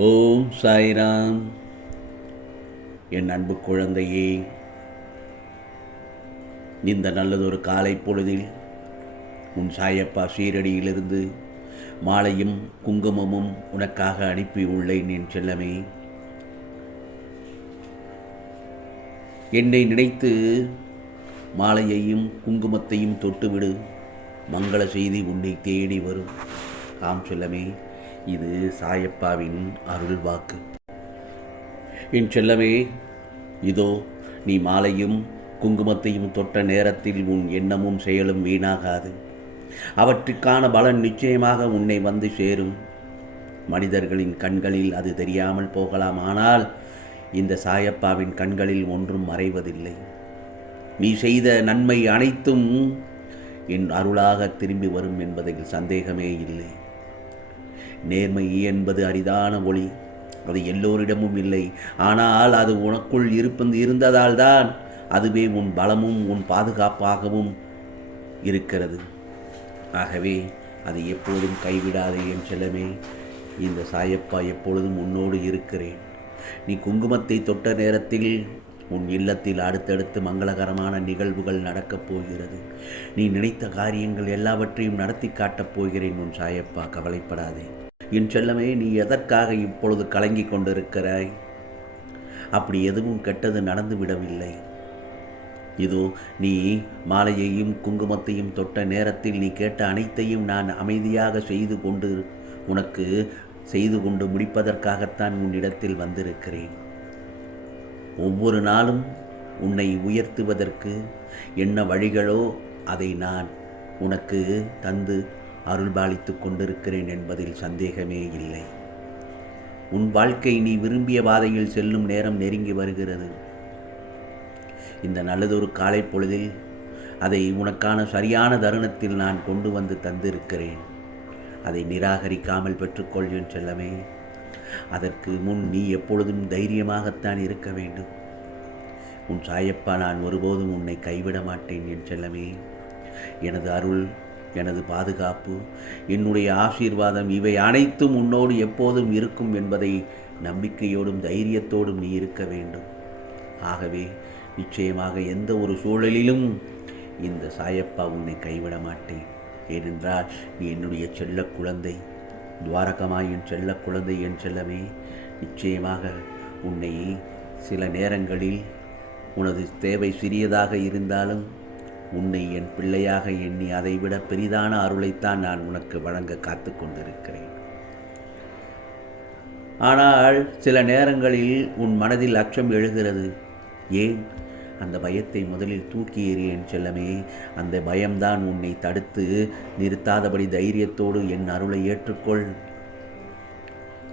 ஓம் சாய்ராம். என் அன்பு குழந்தையே, இந்த நல்லதொரு காலை பொழுதில் உன் சாயப்பா சீரடியிலிருந்து மாலையும் குங்குமமும் உனக்காக அனுப்பியுள்ளேன். என் செல்லமே, என்னை நினைத்து மாலையையும் குங்குமத்தையும் தொட்டுவிடு. மங்கள செய்தி உன்னை தேடி வரும். ஆம் செல்லமே, இது சாயப்பாவின் அருள் வாக்கு. என் செல்லமே, இதோ நீ மாலையும் குங்குமத்தையும் தொட்ட நேரத்தில் உன் எண்ணமும் செயலும் வீணாகாது. அவற்றுக்கான பலன் நிச்சயமாக உன்னை வந்து சேரும். மனிதர்களின் கண்களில் அது தெரியாமல் போகலாம், ஆனால் இந்த சாயப்பாவின் கண்களில் ஒன்றும் மறைவதில்லை. நீ செய்த நன்மை அனைத்தும் என் அருளாக திரும்பி வரும் என்பதில் சந்தேகமே இல்லை. நேர்மை என்பது அரிதான ஒளி, அது எல்லோரிடமும் இல்லை. ஆனால் அது உனக்குள் இருந்ததால் தான் அதுவே உன் பலமும் உன் பாதுகாப்பாகவும் இருக்கிறது. ஆகவே அதை எப்போதும் கைவிடாதே என் செல்லமே. இந்த சாயப்பா எப்பொழுதும் உன்னோடு இருக்கிறேன். நீ குங்குமத்தை தொட்ட நேரத்தில் உன் இல்லத்தில் அடுத்தடுத்து மங்களகரமான நிகழ்வுகள் நடக்கப் போகிறது. நீ நினைத்த காரியங்கள் எல்லாவற்றையும் நடத்தி காட்டப் போகிறேன் உன் சாயப்பா. கவலைப்படாதே என் செல்லமே. நீ எதற்காக இப்பொழுது கலங்கி கொண்டிருக்கிறாய்? அப்படி எதுவும் கெட்டது நடந்து விடவில்லை. இதோ நீ மாலையையும் குங்குமத்தையும் தொட்ட நேரத்தில் நீ கேட்ட அனைத்தையும் நான் அமைதியாக உனக்கு செய்து கொண்டு முடிப்பதற்காகத்தான் உன்னிடத்தில் வந்திருக்கிறேன். ஒவ்வொரு நாளும் உன்னை உயர்த்துவதற்கு என்ன வழிகளோ அதை நான் உனக்கு தந்து அருள்பாலித்து கொண்டிருக்கிறேன் என்பதில் சந்தேகமே இல்லை. உன் வாழ்க்கை நீ விரும்பிய பாதையில் செல்லும் நேரம் நெருங்கி வருகிறது. இந்த நல்லதொரு காலை பொழுதில் அதை உனக்கான சரியான தருணத்தில் நான் கொண்டு வந்து தந்திருக்கிறேன். அதை நிராகரிக்காமல் பெற்றுக்கொள் என் செல்லமே. அதற்கு முன் நீ எப்பொழுதும் தைரியமாகத்தான் இருக்க வேண்டும். உன் சாயப்பா நான் ஒருபோதும் உன்னை கைவிட மாட்டேன் என் செல்லமே. எனது அருள், எனது பாதுகாப்பு, என்னுடைய ஆசீர்வாதம் இவை அனைத்தும் உன்னோடு எப்போதும் இருக்கும் என்பதை நம்பிக்கையோடும் தைரியத்தோடும் நீ இருக்க வேண்டும். ஆகவே நிச்சயமாக எந்த ஒரு சூழலிலும் இந்த சாயப்பா உன்னை கைவிட மாட்டேன். ஏனென்றால் நீ என்னுடைய செல்ல குழந்தை, துவாரகமாய் என் செல்ல குழந்தை என் செல்லமே. நிச்சயமாக உன்னை சில நேரங்களில் உனது தேவை சிறியதாக இருந்தாலும் உன்னை என் பிள்ளையாக எண்ணி அதைவிட பெரிதான அருளைத்தான் நான் உனக்கு வழங்க காத்து கொண்டிருக்கிறேன். ஆனால் சில நேரங்களில் உன் மனதில் அச்சம் எழுகிறது. ஏன்? அந்த பயத்தை முதலில் தூக்கி எறி என் செல்லமே. அந்த பயம்தான் உன்னை தடுத்து நிறுத்தாதபடி தைரியத்தோடு என் அருளை ஏற்றுக்கொள்.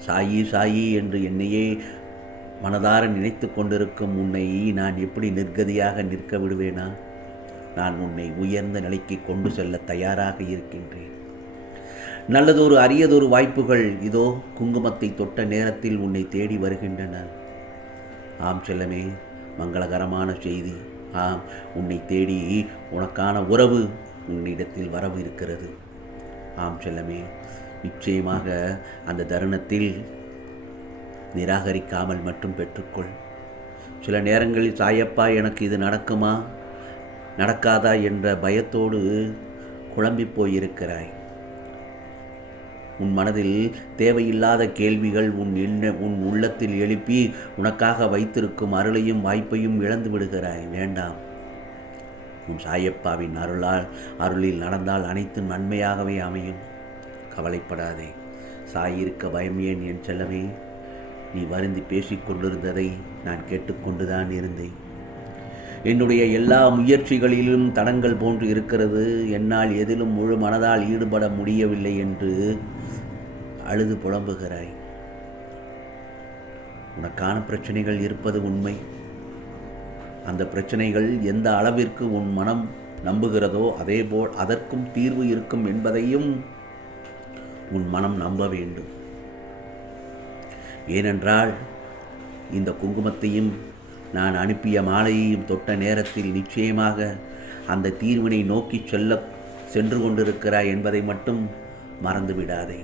சாயி சாயி என்று என்னையே மனதார நினைத்து கொண்டிருக்கும் உன்னை நான் எப்படி நிர்கதியாக நிற்க விடுவேனா? நான் உன்னை உயர்ந்த நிலைக்கு கொண்டு செல்ல தயாராக இருக்கின்றேன். நல்லதொரு அரியதொரு வாய்ப்புகள் இதோ குங்குமத்தை தொட்ட நேரத்தில் உன்னை தேடி வருகின்றன. ஆம் செல்லமே, மங்களகரமான செய்தி. ஆம், உன்னை தேடி உனக்கான உறவு உன்னிடத்தில் வரவு இருக்கிறது. ஆம் செல்லமே, நிச்சயமாக அந்த தருணத்தில் நிராகரிக்காமல் மட்டும் பெற்றுக்கொள். சில நேரங்களில் சாயப்பா எனக்கு இது நடக்குமா நடக்காதா என்ற பயத்தோடு குழம்பி போயிருக்கிறாய். உன் மனதில் தேவையில்லாத கேள்விகள் உன் உள்ளத்தில் எழுப்பி உனக்காக வைத்திருக்கும் அருளையும் வாய்ப்பையும் இழந்து விடுகிறாய். வேண்டாம். உன் சாயப்பாவின் அருளில் நடந்தால் அனைத்தும் நன்மையாகவே அமையும். கவலைப்படாதே. சாயிருக்க பயம் ஏன் என் செல்லமே. நீ வருந்தி பேசிக்கொண்டிருந்ததை நான் கேட்டுக்கொண்டுதான் இருந்தேன். என்னுடைய எல்லா முயற்சிகளிலும் தடங்கள் போன்று இருக்கிறது, என்னால் எதிலும் முழு மனதால் ஈடுபட முடியவில்லை என்று அழுது புலம்புகிறாய். உனக்கான பிரச்சனைகள் இருப்பது உண்மை. அந்த பிரச்சனைகள் எந்த அளவிற்கு உன் மனம் நம்புகிறதோ அதேபோல் அதற்கும் தீர்வு இருக்கும் என்பதையும் உன் மனம் நம்ப வேண்டும். ஏனென்றால் இந்த குங்குமத்தையும் நான் அனுப்பிய மாலையையும் தொட்ட நேரத்தில் நிச்சயமாக அந்த தீர்வினை நோக்கி சென்று கொண்டிருக்கிறாய் என்பதை மட்டும் மறந்துவிடாதே.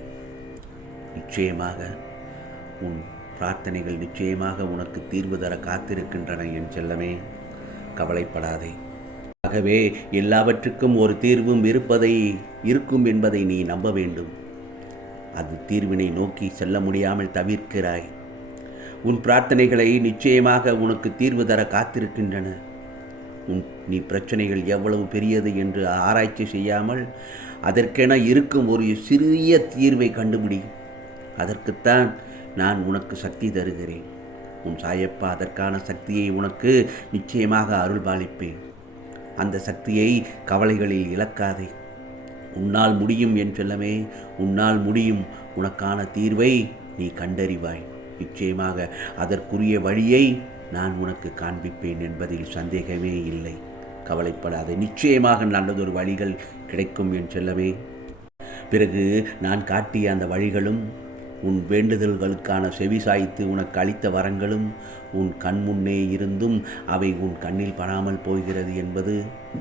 நிச்சயமாக உன் பிரார்த்தனைகள் நிச்சயமாக உனக்கு தீர்வு தர காத்திருக்கின்றன என் செல்லமே. கவலைப்படாதே. ஆகவே எல்லாவற்றுக்கும் ஒரு தீர்வும் இருக்கும் என்பதை நீ நம்ப வேண்டும். அது தீர்வினை நோக்கி செல்ல முடியாமல் தவிர்க்கிறாய். உன் பிரார்த்தனைகளை நிச்சயமாக உனக்கு தீர்வு தர காத்திருக்கின்றன. நீ பிரச்சனைகள் எவ்வளவு பெரியது என்று ஆராய்ச்சி செய்யாமல் அதற்கென இருக்கும் ஒரு சிறிய தீர்வை கண்டுபிடி. அதற்குத்தான் நான் உனக்கு சக்தி தருகிறேன். உன் சாயப்பா அதற்கான சக்தியை உனக்கு நிச்சயமாக அருள்பாலிப்பேன். அந்த சக்தியை கவலைகளில் இழக்காதே. உன்னால் முடியும் என் செல்லமே, உன்னால் முடியும். உனக்கான தீர்வை நீ கண்டறிவாய். நிச்சயமாக அதற்குரிய வழியை நான் உனக்கு காண்பிப்பேன் என்பதில் சந்தேகமே இல்லை. கவலைப்படாது. நிச்சயமாக நல்லதொரு வழிகள் கிடைக்கும் என் செல்லமே. பிறகு நான் காட்டிய அந்த வழிகளும் உன் வேண்டுதல்களுக்கான செவி சாய்த்து உனக்கு அளித்த வரங்களும் உன் கண் முன்னே இருந்தும் அவை உன் கண்ணில் படாமல் போகிறது என்பது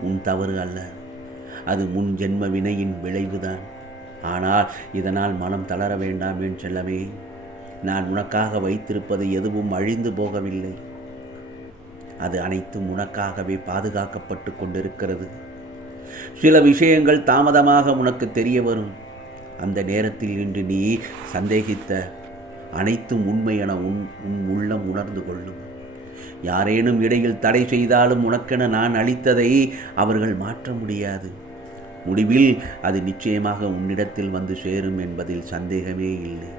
உன் தவறு அல்ல. அது முன் ஜென்ம வினையின் விளைவுதான். ஆனால் இதனால் மனம் தளர வேண்டாம் என் செல்லமே. நான் உனக்காக வைத்திருப்பது எதுவும் அழிந்து போகவில்லை. அது அனைத்தும் உனக்காகவே பாதுகாக்கப்பட்டு கொண்டிருக்கிறது. சில விஷயங்கள் தாமதமாக உனக்கு தெரிய வரும். அந்த நேரத்தில் இன்று நீ சந்தேகித்த அனைத்தும் உண்மை என உன் உள்ளம் உணர்ந்து கொள்ளும். யாரேனும் இடையில் தடை செய்தாலும் உனக்கென நான் அளித்ததை அவர்கள் மாற்ற முடியாது. முடிவில் அது நிச்சயமாக உன்னிடத்தில் வந்து சேரும் என்பதில் சந்தேகமே இல்லை.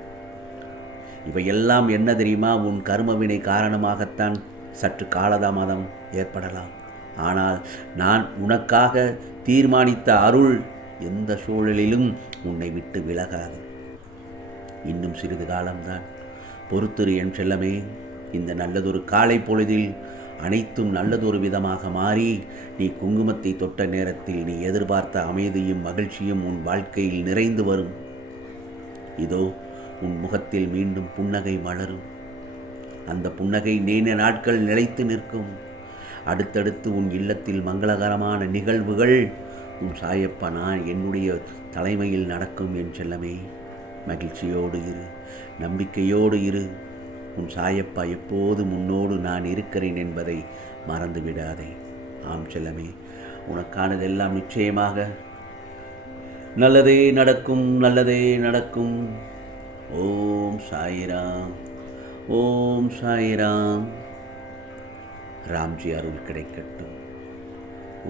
இவையெல்லாம் என்ன தெரியுமா? உன் கர்மவினை காரணமாகத்தான் சற்று காலதாமதம் ஏற்படலாம். ஆனால் நான் உனக்காக தீர்மானித்த அருள் எந்த சூழலிலும் உன்னை விட்டு விலகாது. இன்னும் சிறிது காலம்தான் பொறுத்திரு என் செல்லமே. இந்த நல்லதொரு காலை பொழுதில் அனைத்தும் நல்லதொரு விதமாக மாறி நீ குங்குமத்தை தொட்ட நேரத்தில் நீ எதிர்பார்த்த அமைதியும் மகிழ்ச்சியும் உன் வாழ்க்கையில் நிறைந்து வரும். இதோ உன் முகத்தில் மீண்டும் புன்னகை மலரும். அந்த புன்னகை நீண்ட நாட்கள் நிலைத்து நிற்கும். அடுத்தடுத்து உன் இல்லத்தில் மங்களகரமான நிகழ்வுகள் உன் சாயப்பா நான் என்னுடைய தலைமையில் நடக்கும் என் செல்லமே. மகிழ்ச்சியோடு இரு, நம்பிக்கையோடு இரு. உன் சாயப்பா எப்போது முன்னோடு நான் இருக்கிறேன் என்பதை மறந்து விடாதே. ஆம் செல்லமே, உனக்கானதெல்லாம் நிச்சயமாக நல்லதே நடக்கும், நல்லதே நடக்கும். ஓம் சாயிராம், ஓம் சாயிராம். ராம்ஜி அருள் கிடைக்கட்டும்.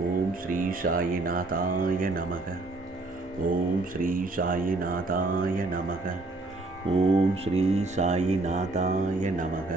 ஓம் ஸ்ரீ சாயிநாதாய நமக. ஓம் ஸ்ரீ சாயிநாதாய நமக. ஓம் ஸ்ரீ சாயிநாதாய நமக.